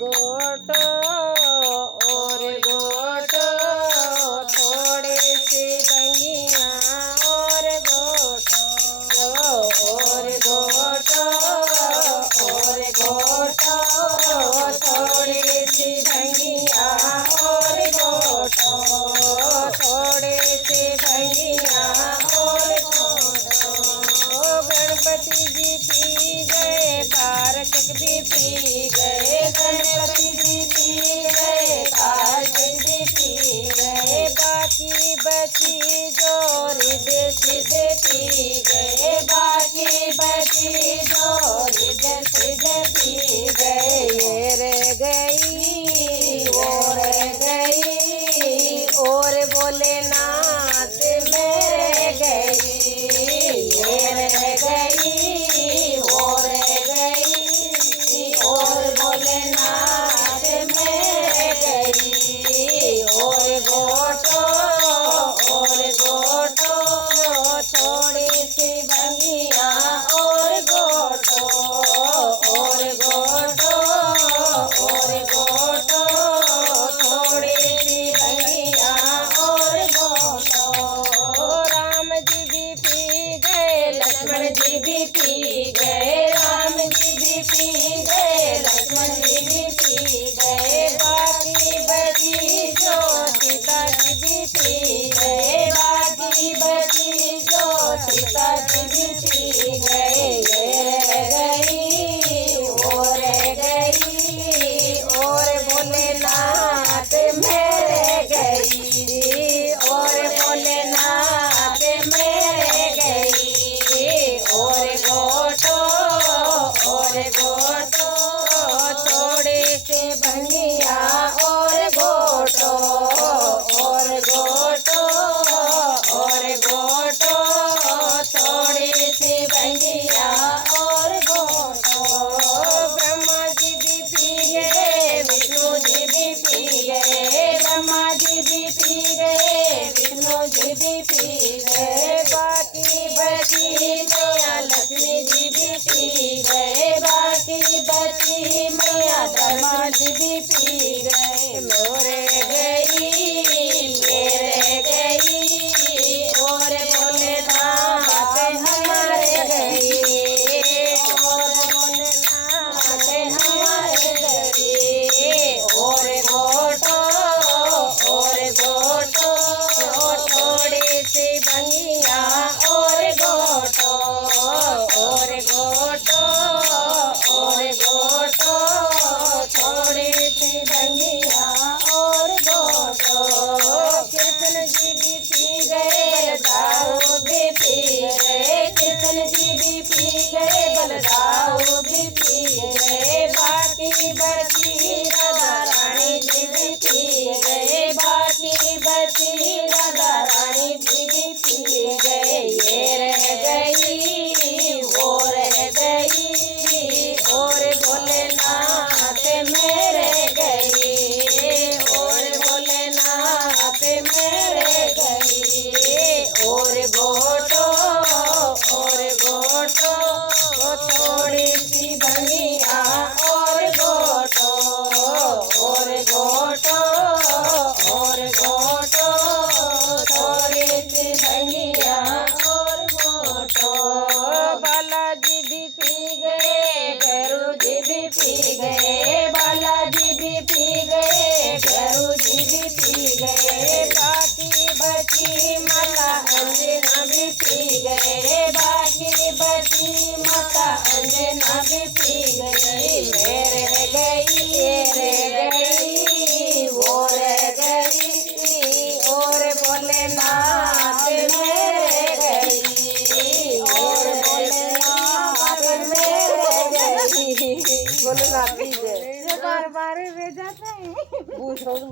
गोटो और गोटो थोड़े से बंगिया और गोटो और गोटो और गोटो थोड़े से बंगिया और गोटो थोड़े से बंगिया और गोटो गणपति जी पी गए कार्तिक भी पी गए गणपति जी पी गए कार्तिक भी पी गए बाकी बची जो हृदय सिद्धे पी गए बाकी बची जो हृदय सिद्धे पी गए ये रह गई और गई और भोलेनाथ में रह गई ये रह गई और गई और भोलेनाथ में गई और गोटो थोड़ी सी बंगिया और गोटो थोड़ी सी बंगिया और गोटो राम जी भी पी गए लक्ष्मण जी भी पी गए राम जी भी पी गए लक्ष्मण जी भी पी गए बाकी बची जो सीता जी भी पी गए बाकी बची जो सीता जी भी पी गए ये रह गई और भोलेनाथ में रह गई और भोलेनाथ में रह गई और गोटो थोड़े से बंगिया और गोटो थोड़े से बंगिया और गोटो ब्रह्मा जी भी पी गए विष्णु जी भी पी गए ब्रह्मा जी भी पी गए विष्णु जी भी पी गए बाकी बची मैया लक्ष्मी जी भी पी गए बाकी बची मैया धर्मा जी भी पी गए मोरे गई और भोलेनाथ हमारे गई और भोलेनाथ हमारे गई और गोटो थोड़े से बंगिया और गोटो थोड़े से बंगिया और गोटो कृष्ण जी भी पी गए बलदाऊ भी पी गए कृष्ण जी भी पी गए बलदाऊ भी पी गए बाकी बची राधा रानी जी भी पी गए बाकी बची राधा रानी जी भी पी गए ये रह गई और भोलेनाथ में रह गई और भोलेनाथ में रह गई और गोटो थोड़ी सी बंगिया और गोटो थोड़ी सी बंगिया और गोटो बालाजी भी पी गए गरु जी भी पी गए बालाजी भी पी गए गरु जी भी पी गए बाकी बची माता अंजना भी पी गए बाकी बची माता अंजना भी पी गई मेरे गई और भोलेनाथ में गई और भोलेनाथ में गई भोलेनाथ बार बार भेजा था।